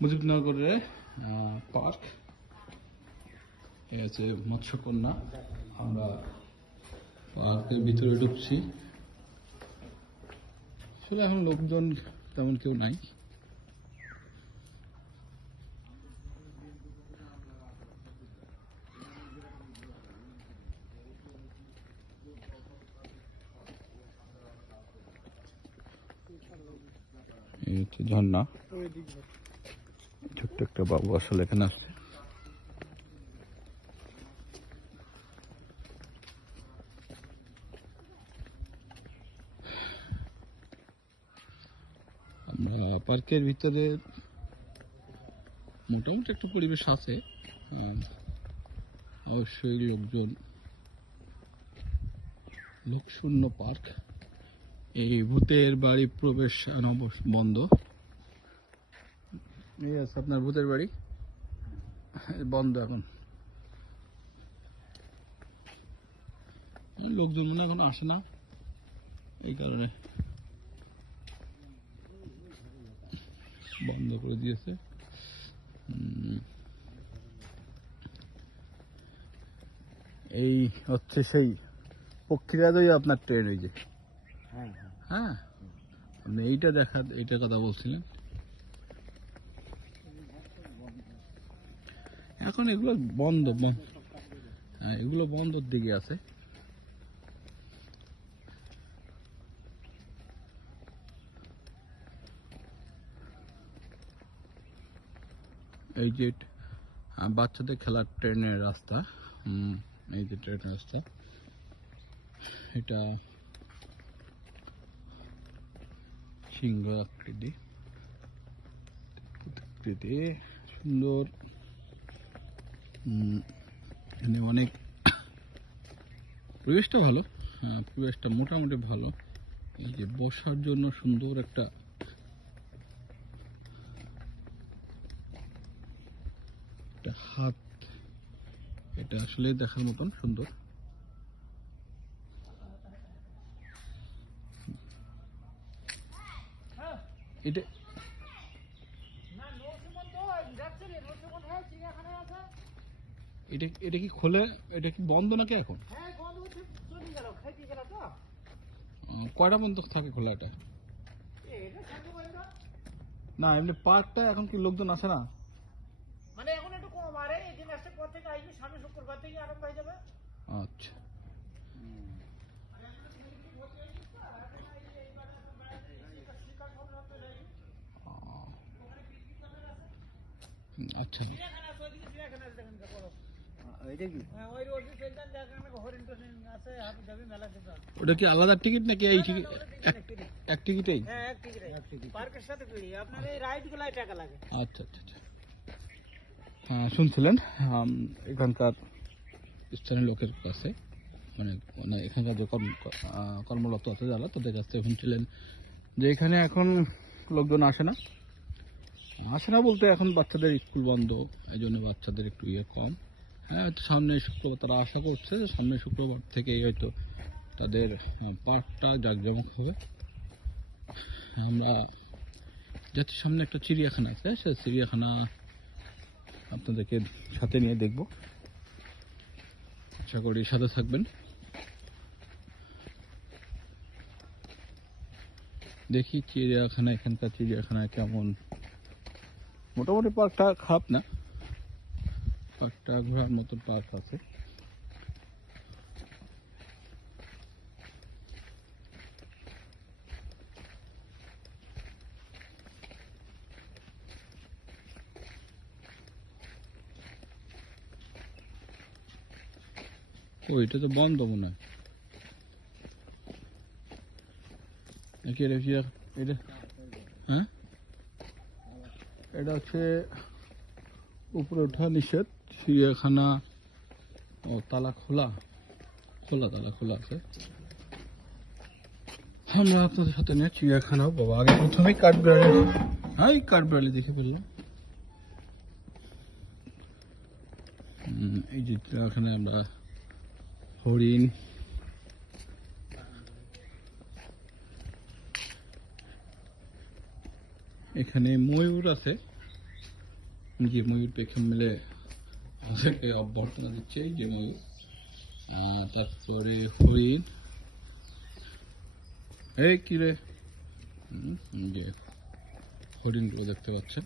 মুজিবনগরে park, এই আছে মৎস্যকন্যা। আমরা পার্কের ভিতরে ঢুকছি। আসলে এখন লোকজন তেমন কেউ নাই। এই হচ্ছে ঝর্ণা। ছোট্ট একটা বাবু আসলে এখানে আসছে। আমরা পার্কের ভিতরে মোটামুটি একটু পরিবেশ আছে, অবশ্যই লোকশূন্য পার্ক। এই ভূতের বাড়ি প্রবেশ বন্ধ। এই আছে আপনার ভূতের বাড়ি, বন্ধ এখন। লোকজন মনে এখন আসে না, এই কারণে বন্ধ করে দিয়েছে। এই হচ্ছে সেই পক্ষীরাজই আপনার ট্রেন, ওই যে হ্যাঁ আপনি এইটার কথা বলছিলেন। এখন এগুলো বন্ধ, হ্যাঁ এগুলো বন্ধর দিকে আছে। এই যে বাচ্চাদের খেলার ট্রেনের রাস্তা, এই যে ট্রেনের রাস্তা, এটা সিংহ আকৃতি সুন্দর। এখানে অনেক পরিবেশটা ভালো, পরিবেশটা মোটামুটি ভালো। এই যে বসার জন্য সুন্দর একটা হাত, এটা আসলে দেখার মতন সুন্দর। এটা এটা এটা কি খোলে, এটা কি বন্ধ নাকি এখন? কয়টা পর্যন্ত থাকে খোলা এটা? না এমনি পার্কটা এখন কি লোকজন আসে না? মানে এখন একটু কম, আরে এই দিন আসতে পর থেকে আসবে, সামনে শুক্রবার থেকে আরম্ভ হয়ে যাবে। আচ্ছা আচ্ছা। ওটা কি আলাদা টিকিট নাকি এই টিকিট এক টিকিটেই? আচ্ছা আচ্ছা আচ্ছা। শুনছিলেন এখানকার স্থানীয় লোকের কাছে, মানে এখানকার যে কর্মরত আছে যারা, তাদের কাছ থেকে শুনছিলেন যে এখানে এখন লোকজন আসে না বলতে এখন বাচ্চাদের স্কুল বন্ধ, এই জন্য বাচ্চাদের একটু কম। হ্যাঁ সামনে শুক্রবার তারা আশা করছে যে সামনে শুক্রবার থেকেই হয়তো তাদের পার্কটা জাঁকজমক হবে। আমরা যাচ্ছি, সামনে একটা চিড়িয়াখানা আছে, সেই চিড়িয়াখানা আপনাদেরকে সাথে নিয়ে দেখব। আশা করি সাথে থাকবেন। দেখি চিড়িয়াখানা, এখানকার চিড়িয়াখানা কেমন। মোটামুটি পার্কটা খারাপ না, পার্কটা ঘোরার মতন পার্ক আছে। ওইটা তো বন্ধ মনে হয় নাকি? এটা হ্যাঁ, এটা হচ্ছে উপরে ওঠা নিষেধ। চিড়িয়াখানা তালা খোলা আছে। আমরা আপনাদের সাথে নিয়ে চিড়িয়াখানা, বাবা আগে প্রথমেই কাঠবিড়ালি, হ্যাঁ এই কাঠবিড়ালি দেখে ফেললাম। এই যে চিড়িয়াখানে আমরা হরিণ, এখানে ময়ূর আছে, যে ময়ূর পেখম মিলে আমাদেরকে অভ্যর্থনা দিচ্ছে, এই যে ময়ূর। তারপরে হরিণ, এই কিরে, যে হরিণগুলো দেখতে পাচ্ছেন।